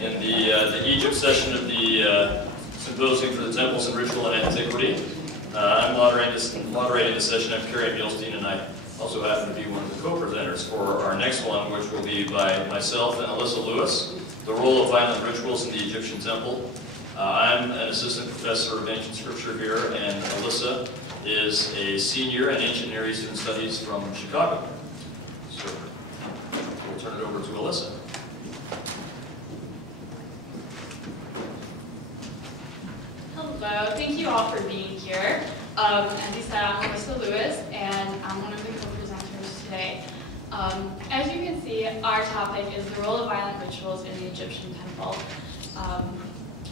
in the Egypt session of the Symposium for the Temples and Ritual and Antiquity. I'm moderating this session. I'm Kerry Mielstein, and I also happen to be one of the co-presenters for our next one, which will be by myself and Alyssa Lewis, The Role of Violent Rituals in the Egyptian Temple. I'm an assistant professor of ancient scripture here, and Alyssa is a senior in ancient Near Eastern studies from Chicago. So we'll turn it over to Alyssa. Hello, thank you all for being here. As you said, I'm Alyssa Lewis, and I'm one of the co-presenters today. As you can see, our topic is the role of violent rituals in the Egyptian temple.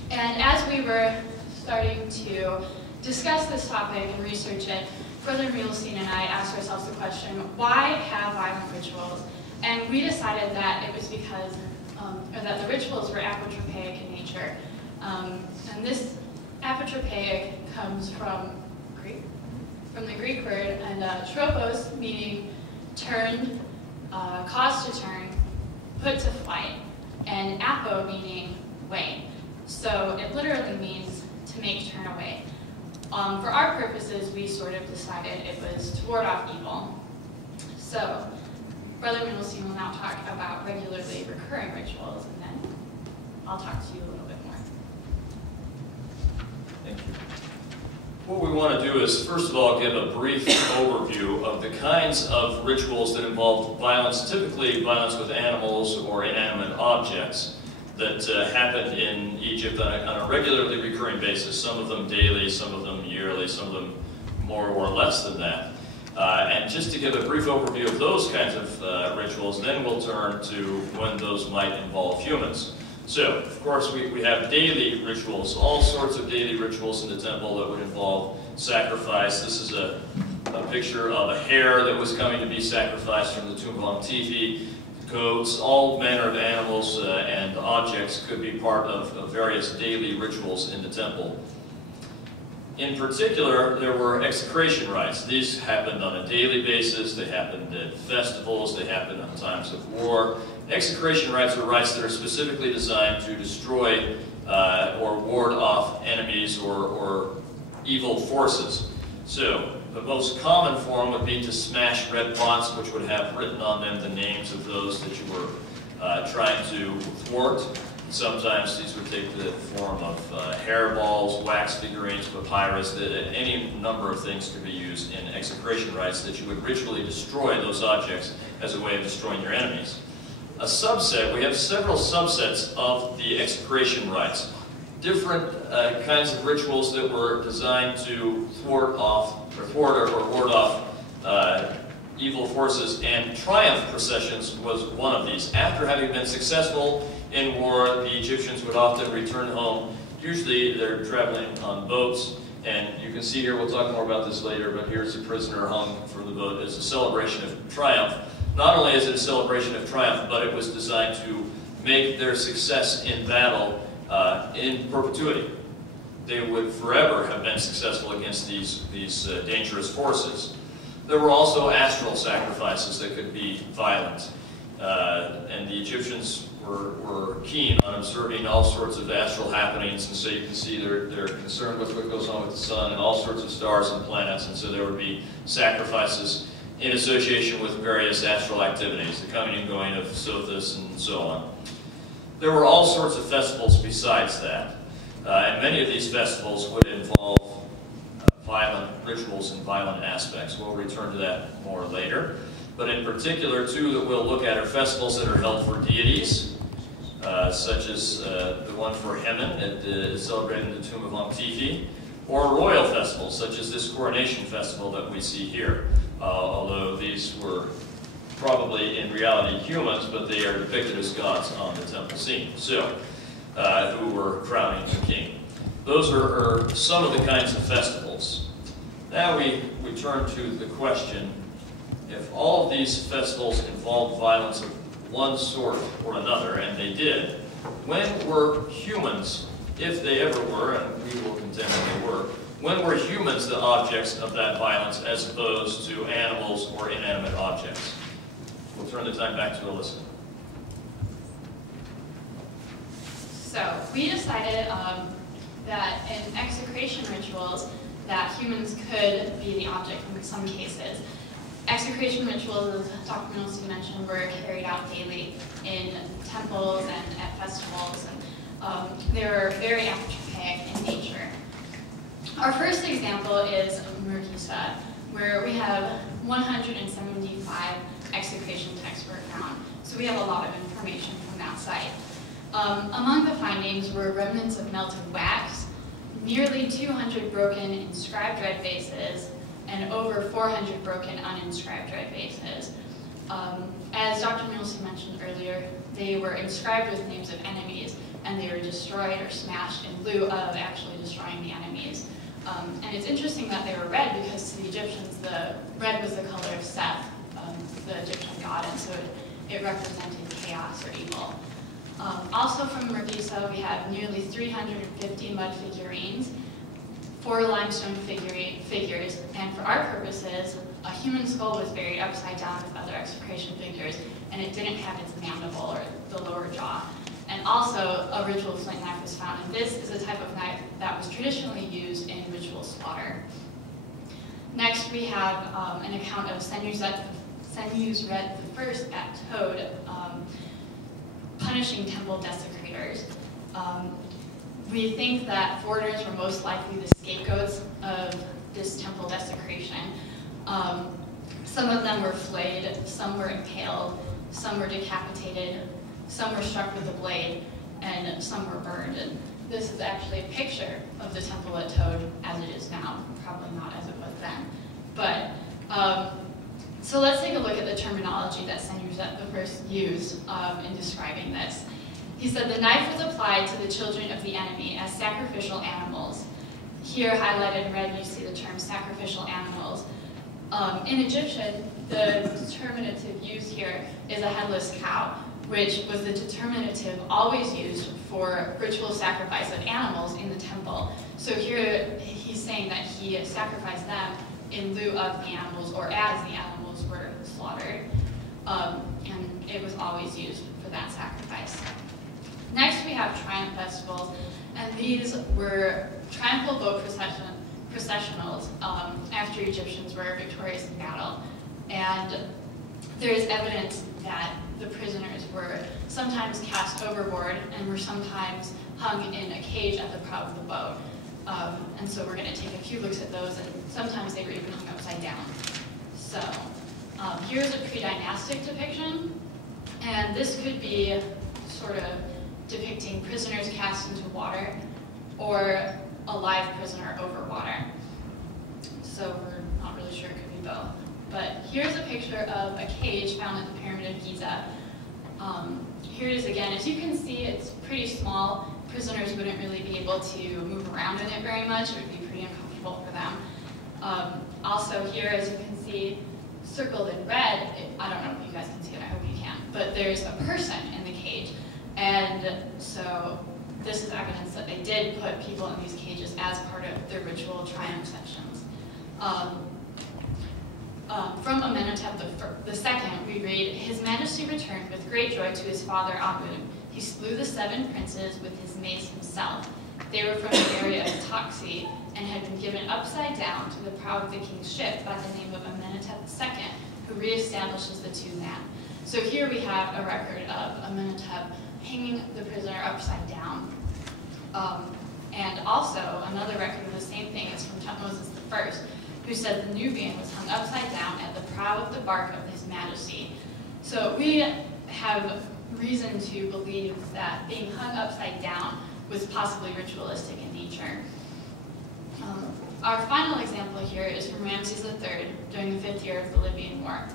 And as we were starting to discuss this topic and research it, Brother Mielstein and I asked ourselves the question, why have violent rituals? And we decided that it was because, or that the rituals were apotropaic in nature. And this apotropaic comes from the Greek word, and tropos meaning turned, caused to turn, put to flight, and apo meaning way. So it literally means to make turn away. For our purposes, we sort of decided it was to ward off evil. So Brother Mielstein will now talk about regularly recurring rituals, and then I'll talk to you a little bit more. Thank you. What we want to do is, first of all, give a brief overview of the kinds of rituals that involve violence, typically violence with animals or inanimate objects, that happen in Egypt on a regularly recurring basis, some of them daily, some of them yearly, some of them more or less than that. And just to give a brief overview of those kinds of rituals, then we'll turn to when those might involve humans. So, of course, we have daily rituals, all sorts of daily rituals in the temple that would involve sacrifice. This is a picture of a hare that was coming to be sacrificed from the tomb of Amtifi. Goats, all manner of animals and objects could be part of various daily rituals in the temple. In particular, there were execration rites. These happened on a daily basis, they happened at festivals, they happened on times of war. Execration rites were rites that are specifically designed to destroy or ward off enemies or evil forces. So, the most common form would be to smash red pots, which would have written on them the names of those that you were trying to thwart. Sometimes these would take the form of hairballs, wax figurines, papyrus. Any number of things could be used in execration rites that you would ritually destroy those objects as a way of destroying your enemies. A subset, we have several subsets of the execration rites. Different kinds of rituals that were designed to thwart or ward off evil forces, and triumph processions was one of these. After having been successful in war, the Egyptians would often return home. Usually they're traveling on boats, and you can see here, we'll talk more about this later, but here's a prisoner hung from the boat as a celebration of triumph. Not only is it a celebration of triumph, but it was designed to make their success in battle in perpetuity. They would forever have been successful against these dangerous forces. There were also astral sacrifices that could be violent, and the Egyptians were keen on observing all sorts of astral happenings, and so you can see they're concerned with what goes on with the sun and all sorts of stars and planets, and so there would be sacrifices in association with various astral activities, the coming and going of Sothis and so on. There were all sorts of festivals besides that, and many of these festivals would involve violent rituals and violent aspects. We'll return to that more later. But in particular, two that we'll look at are festivals that are held for deities, such as the one for Hemen, celebrating the tomb of Amtifi, or royal festivals, such as this coronation festival that we see here, although these were probably in reality humans, but they are depicted as gods on the temple scene, so who were crowning the king. Those are some of the kinds of festivals. Now we turn to the question, if all of these festivals involved violence of one sort or another, and they did, when were humans, if they ever were, and we will contend that they were, when were humans the objects of that violence as opposed to animals or inanimate objects? We'll turn the time back to Alyssa. So we decided that in execration rituals that humans could be the object in some cases. Execration rituals, as Dr. Milstein mentioned, were carried out daily in temples and at festivals, and they were very archaic in nature. Our first example is Murgisa, where we have 175 execration texts were found. So we have a lot of information from that site. Among the findings were remnants of melted wax, nearly 200 broken inscribed red vases, and over 400 broken uninscribed red vases. As Dr. Milstein mentioned earlier, they were inscribed with names of enemies, and they were destroyed or smashed in lieu of actually destroying the enemies. And it's interesting that they were red because to the Egyptians, the red was the color of Seth, the Egyptian god, and so it represented chaos or evil. Also from Murgisa, we have nearly 350 mud figurines, 4 limestone figures, and for our purposes, a human skull was buried upside down with other execration figures, and it didn't have its mandible or the lower jaw. And also, a ritual flint knife was found, and this is a type of knife that was traditionally used in ritual slaughter. Next, we have an account of Senusret I at Tode, punishing temple desecrators. We think that foreigners were most likely the scapegoats of this temple desecration. Some of them were flayed, some were impaled, some were decapitated, some were struck with a blade, and some were burned. And this is actually a picture of the temple at Tode as it is now, probably not as it was then. But, so let's take a look at the terminology that Senusret I used in describing this. He said, the knife was applied to the children of the enemy as sacrificial animals. Here, highlighted in red, you see the term sacrificial animals. In Egyptian, the determinative used here is a headless cow, which was the determinative always used for ritual sacrifice of animals in the temple. So here, he's saying that he sacrificed them in lieu of the animals or as the animals were slaughtered. And it was always used for that sacrifice. Next, we have triumph festivals, and these were triumphal boat processionals after Egyptians were victorious in battle. And there is evidence that the prisoners were sometimes cast overboard and were sometimes hung in a cage at the prow of the boat. And so we're going to take a few looks at those, and sometimes they were even hung upside down. So here's a pre-dynastic depiction, and this could be sort of depicting prisoners cast into water or a live prisoner over water. So we're not really sure, it could be both. But here's a picture of a cage found at the Pyramid of Giza. Here it is again. As you can see, it's pretty small. Prisoners wouldn't really be able to move around in it very much. It would be pretty uncomfortable for them. Also here, as you can see, circled in red, I don't know if you guys can see it, I hope you can, but there's a person in the cage. And so this is evidence that they did put people in these cages as part of their ritual triumph sessions. From Amenhotep II, we read, His Majesty returned with great joy to his father Amun. He slew the 7 princes with his mace himself. They were from the area of Toxi and had been given upside down to the prow of the king's ship by the name of Amenhotep II, who reestablishes the 2 men. So here we have a record of Amenhotep hanging the prisoner upside down. And also, another record of the same thing is from Thutmose I, who said the Nubian was hung upside down at the prow of the bark of His Majesty. So we have reason to believe that being hung upside down was possibly ritualistic in nature. Our final example here is from Ramses III during the 5th year of the Libyan War.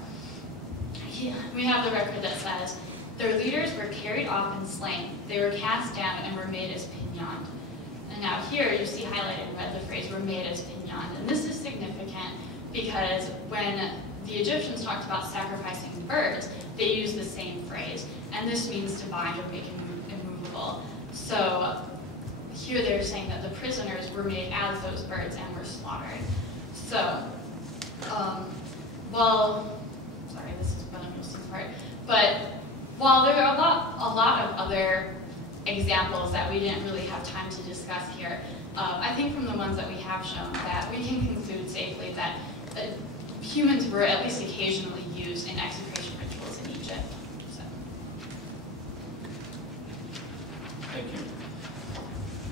We have the record that says, their leaders were carried off and slain. They were cast down and were made as pinioned. And now here you see highlighted in red the phrase were made as pinioned. And this is significant because when the Egyptians talked about sacrificing birds, they used the same phrase. And this means to bind or make immovable. So here they're saying that the prisoners were made as those birds and were slaughtered. So, sorry, this is one of Milstein's part, but while there are a lot of other examples that we didn't really have time to discuss here. I think from the ones that we have shown that we can conclude safely that humans were at least occasionally used in execration rituals in Egypt. So. Thank you.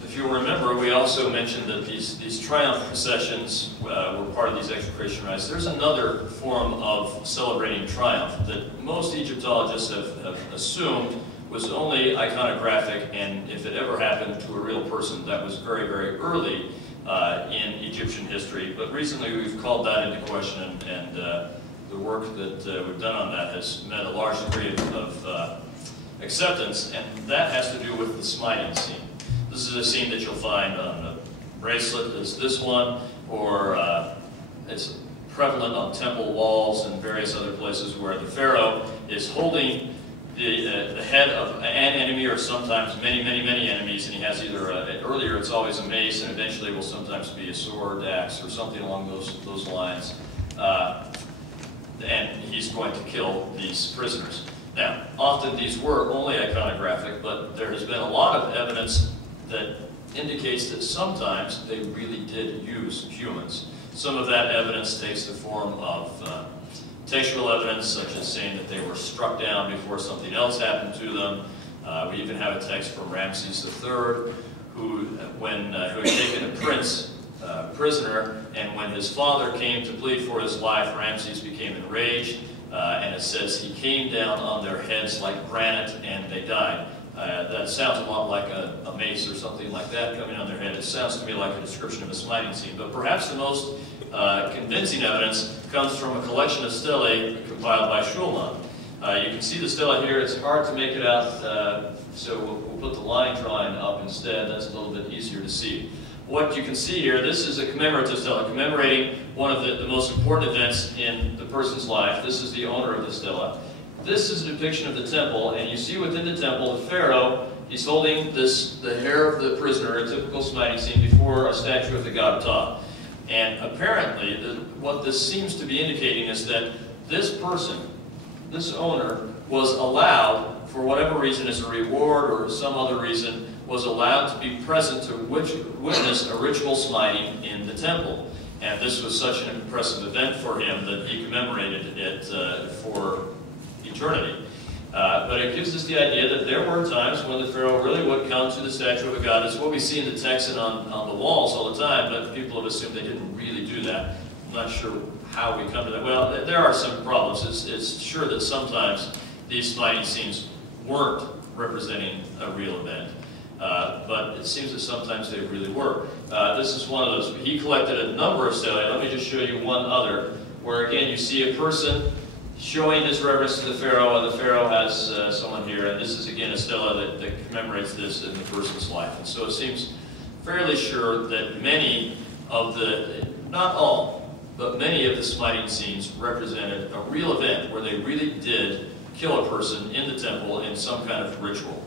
If you'll remember, we also mentioned that these triumph processions were part of these execration rites. There's another form of celebrating triumph that most Egyptologists have assumed was only iconographic, and if it ever happened to a real person, that was very, very early in Egyptian history. But recently we've called that into question, and the work that we've done on that has met a large degree of acceptance, and that has to do with the smiting scene. This is a scene that you'll find on a bracelet as this one, or it's prevalent on temple walls and various other places where the pharaoh is holding the head of an enemy, or sometimes many, many, many enemies, and he has either earlier it's always a mace, and eventually will sometimes be a sword, axe, or something along those lines, and he's going to kill these prisoners. Now, often these were only iconographic, but there has been a lot of evidence that indicates that sometimes they really did use humans. Some of that evidence takes the form of textual evidence, such as saying that they were struck down before something else happened to them. We even have a text from Ramses III, who had taken a prince prisoner, and when his father came to plead for his life, Ramses became enraged, and it says he came down on their heads like granite, and they died. That sounds a lot like a mace or something like that coming on their head. It sounds to me like a description of a smiting scene. But perhaps the most convincing evidence comes from a collection of stelae compiled by Schulman. You can see the stela here. It's hard to make it out, so we'll put the line drawing up instead. That's a little bit easier to see. What you can see here, this is a commemorative stela, commemorating one of the most important events in the person's life. This is the owner of the stela. This is a depiction of the temple, and you see within the temple, the pharaoh, he's holding the hair of the prisoner, a typical smiting scene, before a statue of the god Ptah. And apparently, what this seems to be indicating is that this person, this owner, was allowed, for whatever reason, as a reward or some other reason, was allowed to be present to witness a ritual smiting in the temple. And this was such an impressive event for him that he commemorated it for eternity. But it gives us the idea that there were times when the pharaoh really would come to the statue of a god. It's what we see in the text and on the walls all the time, but people have assumed they didn't really do that. I'm not sure how we come to that. Well, there are some problems. It's sure that sometimes these smiting scenes weren't representing a real event. But it seems that sometimes they really were. This is one of those. He collected a number of stelae. Let me just show you one other, where again you see a person showing his reverence to the pharaoh, and the pharaoh has someone here, and this is again a stela that commemorates this in the person's life. And so it seems fairly sure that many of not all, but many of the smiting scenes represented a real event where they really did kill a person in the temple in some kind of ritual.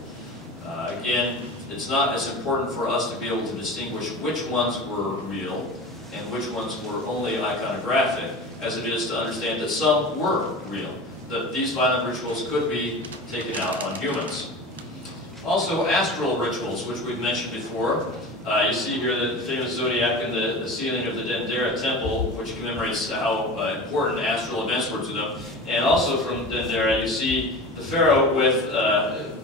Again, it's not as important for us to be able to distinguish which ones were real and which ones were only iconographic, as it is to understand that some were real, that these violent rituals could be taken out on humans. Also, astral rituals, which we've mentioned before. You see here the famous zodiac in the ceiling of the Dendera temple, which commemorates how important astral events were to them. And also from Dendera, you see the pharaoh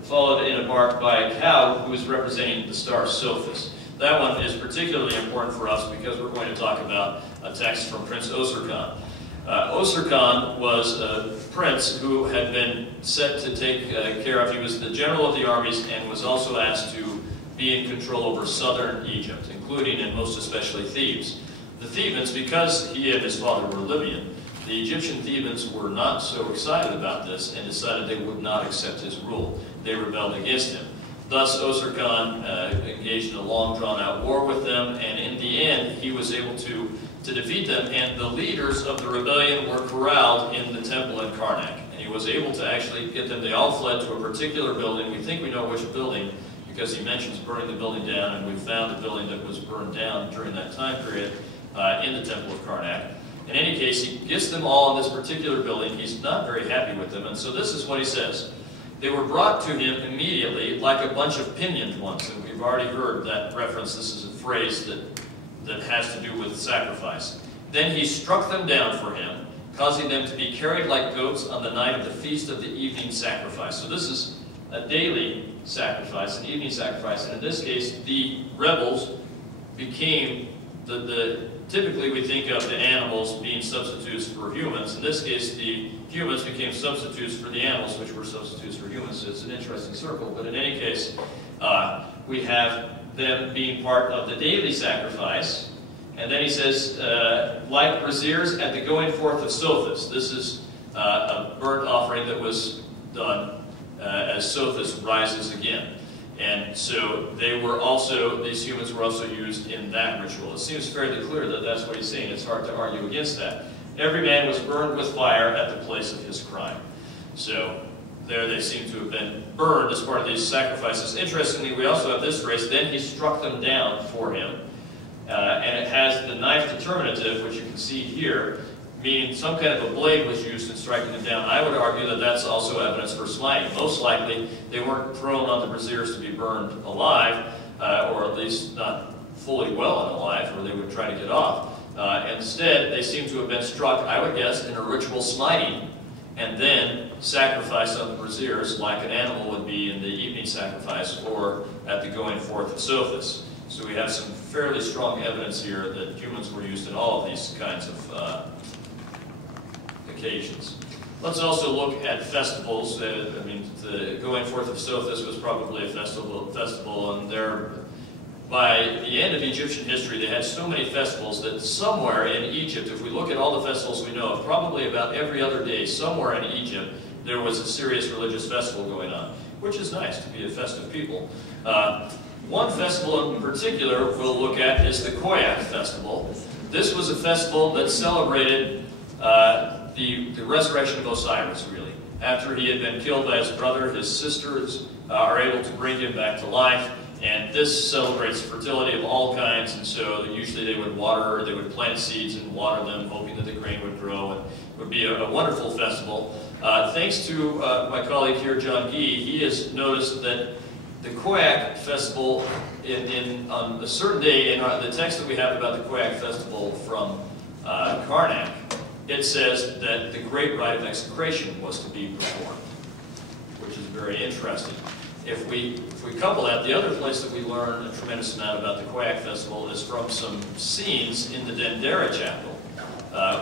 followed in a bark by a cow who is representing the star Sophis. That one is particularly important for us because we're going to talk about a text from Prince Osirkan. Osirkan was a prince who had been set to take care of. He was the general of the armies and was also asked to be in control over southern Egypt, including and most especially Thebes. The Thebans, because he and his father were Libyan, the Egyptian Thebans were not so excited about this and decided they would not accept his rule. They rebelled against him. Thus, Osirkan engaged in a long, drawn-out war with them, and in the end, he was able to defeat them, and the leaders of the rebellion were corralled in the temple in Karnak. And he was able to actually get them. They all fled to a particular building. We think we know which building because he mentions burning the building down, and we found the building that was burned down during that time period in the temple of Karnak. In any case, he gets them all in this particular building. He's not very happy with them, and so this is what he says. They were brought to him immediately like a bunch of pinioned ones. And we've already heard that reference. This is a phrase that has to do with sacrifice. Then he struck them down for him, causing them to be carried like goats on the night of the feast of the evening sacrifice. So this is a daily sacrifice, an evening sacrifice. And in this case, the rebels became typically we think of the animals being substitutes for humans. In this case, the humans became substitutes for the animals, which were substitutes for humans. So it's an interesting circle. But in any case, we have them being part of the daily sacrifice. And then he says, like braziers at the going forth of Sothis. This is a burnt offering that was done as Sothis rises again. And so these humans were also used in that ritual. It seems fairly clear that that's what he's saying. It's hard to argue against that. Every man was burned with fire at the place of his crime. So there they seem to have been burned as part of these sacrifices. Interestingly, we also have this phrase, then he struck them down for him. And it has the knife determinative, which you can see here, meaning some kind of a blade was used in striking them down. I would argue that that's also evidence for smiting. Most likely, they weren't thrown on the braziers to be burned alive, or at least not fully well and alive, or they would try to get off. Instead, they seem to have been struck, I would guess, in a ritual smiting, and then sacrificed on the braziers like an animal would be in the evening sacrifice or at the going forth of Sothis. So we have some fairly strong evidence here that humans were used in all of these kinds of occasions. Let's also look at festivals. The going forth of Sothis was probably a festival, and by the end of Egyptian history, they had so many festivals that somewhere in Egypt, if we look at all the festivals we know of, probably about every other day, somewhere in Egypt, there was a serious religious festival going on, which is nice to be a festive people. One festival in particular we'll look at is the Khoiak festival. This was a festival that celebrated the resurrection of Osiris, really. After he had been killed by his brother, his sisters are able to bring him back to life, and this celebrates fertility of all kinds, and so usually they would plant seeds and water them, hoping that the grain would grow, and it would be a wonderful festival. Thanks to my colleague here, John Gee, he has noticed that the Khoiak festival, on a certain day, in the text that we have about the Khoiak festival from Karnak, it says that the great rite of execration was to be performed, which is very interesting. If we couple that, the other place that we learn a tremendous amount about the Khoiak festival is from some scenes in the Dendera chapel,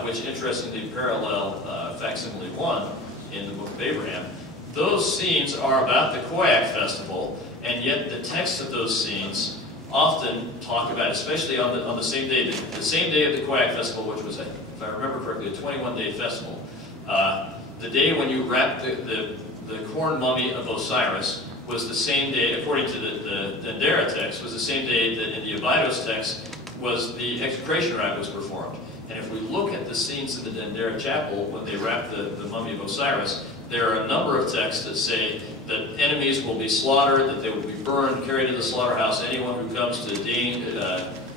which interestingly parallel facsimile 1 in the Book of Abraham. Those scenes are about the Khoiak festival, and yet the text of those scenes often talk about, especially on the same day, the same day of the Khoiak festival, which was, if I remember correctly, a 21-day festival. The day when you wrapped the corn mummy of Osiris was the same day, according to the Dendera text, was the same day that in the Abydos text was the execration rite was performed. And if we look at the scenes in the Dendera chapel when they wrapped the mummy of Osiris, there are a number of texts that say that enemies will be slaughtered, that they will be burned, carried to the slaughterhouse. Anyone who comes to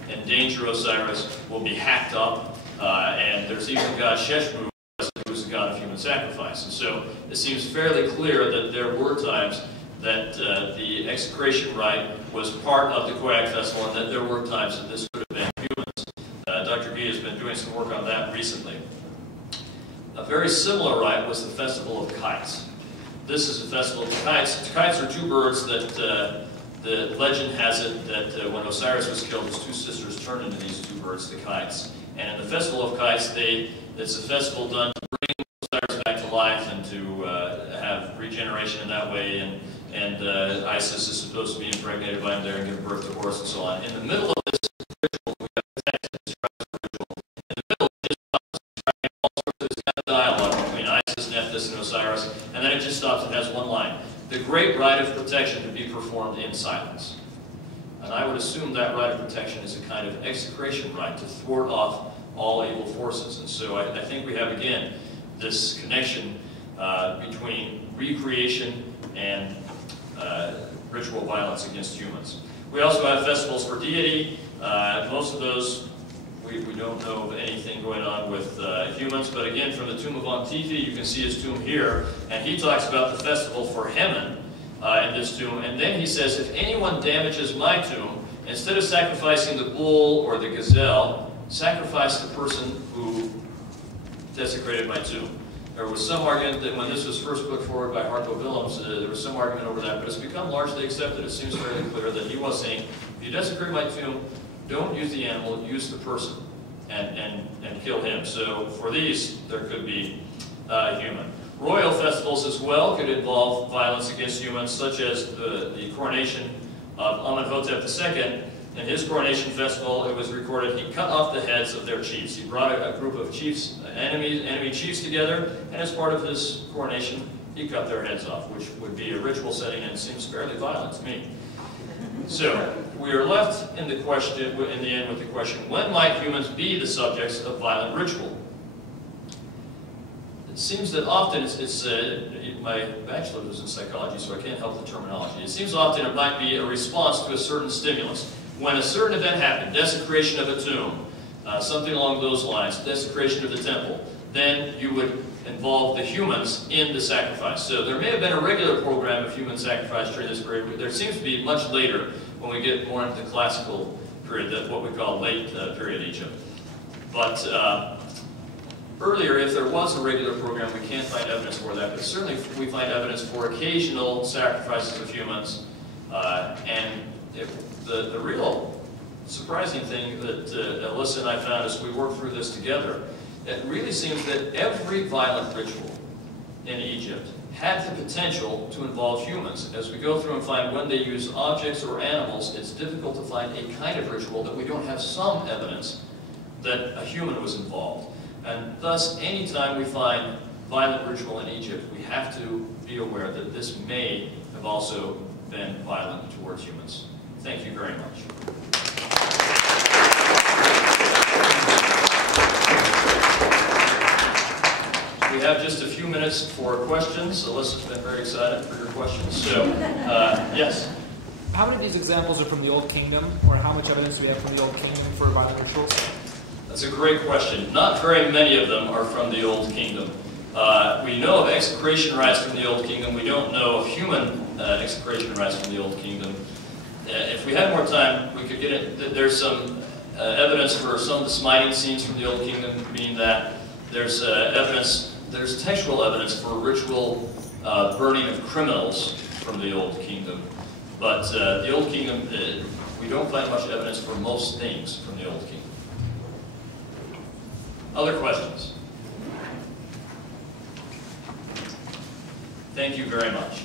endanger Osiris will be hacked up. And there's even God Sheshmu, who is the god of human sacrifice. And so it seems fairly clear that there were times that the execration rite was part of the Khoiak festival, and that there were times that this could have been humans. Dr. Gee has been doing some work on that recently. A very similar rite was the Festival of Kites. This is a festival of kites. Kites are two birds that the legend has it that when Osiris was killed, his two sisters turned into these two birds, the kites. And in the Festival of Kites, it's a festival done to bring Osiris back to life and to have regeneration in that way. And Isis is supposed to be impregnated by him there and give birth to Horus and so on. In the middle of this ritual, we have a text that describes the ritual. In the middle, it just stops describing all sorts of this kind of dialogue between Isis, Nephthys, and Osiris, and then it just stops and has one line. The great rite of protection to be performed in silence. And I would assume that rite of protection is a kind of execration rite to thwart off all evil forces. And so I think we have, again, this connection between recreation and ritual violence against humans. We also have festivals for deity. Most of those we don't know of anything going on with humans, but again, from the tomb of Antithi, you can see his tomb here, and he talks about the festival for Hemen in this tomb, and then he says, if anyone damages my tomb, instead of sacrificing the bull or the gazelle, sacrifice the person who desecrated my tomb. There was some argument that when this was first put forward by Harpo Willems, there was some argument over that, but it's become largely accepted. It seems fairly clear that he was saying, if you desecrate my tomb, don't use the animal, use the person, and kill him. So for these, there could be human. Royal festivals as well could involve violence against humans, such as the coronation of Amenhotep II. In his coronation festival, it was recorded he cut off the heads of their chiefs. He brought a group of chiefs, enemy chiefs together, and as part of his coronation, he cut their heads off, which would be a ritual setting and seems fairly violent to me. So, we are left in the end with the question, when might humans be the subjects of violent ritual? It seems that often, my bachelor's was in psychology, so I can't help the terminology. It seems often it might be a response to a certain stimulus. When a certain event happened, desecration of a tomb, something along those lines, desecration of the temple, then you would involve the humans in the sacrifice. So there may have been a regular program of human sacrifice during this period, but there seems to be much later when we get more into the classical period, what we call late period Egypt. But earlier, if there was a regular program, we can't find evidence for that, but certainly we find evidence for occasional sacrifices of humans. The real surprising thing that Alyssa and I found as we worked through this together, it really seems that every violent ritual in Egypt had the potential to involve humans. As we go through and find when they use objects or animals, it's difficult to find a kind of ritual that we don't have some evidence that a human was involved. And thus, anytime we find violent ritual in Egypt, we have to be aware that this may have also been violent towards humans. Thank you very much. We have just a few minutes for questions. Alyssa's been very excited for your questions. So, yes? How many of these examples are from the Old Kingdom, or how much evidence do we have from the Old Kingdom for violent rituals? That's a great question. Not very many of them are from the Old Kingdom. We know of execration rites from the Old Kingdom. We don't know of human execration rites from the Old Kingdom. If we had more time, we could get it. There's some evidence for some of the smiting scenes from the Old Kingdom, meaning that there's there's textual evidence for ritual burning of criminals from the Old Kingdom. But the Old Kingdom, we don't find much evidence for most things from the Old Kingdom. Other questions? Thank you very much.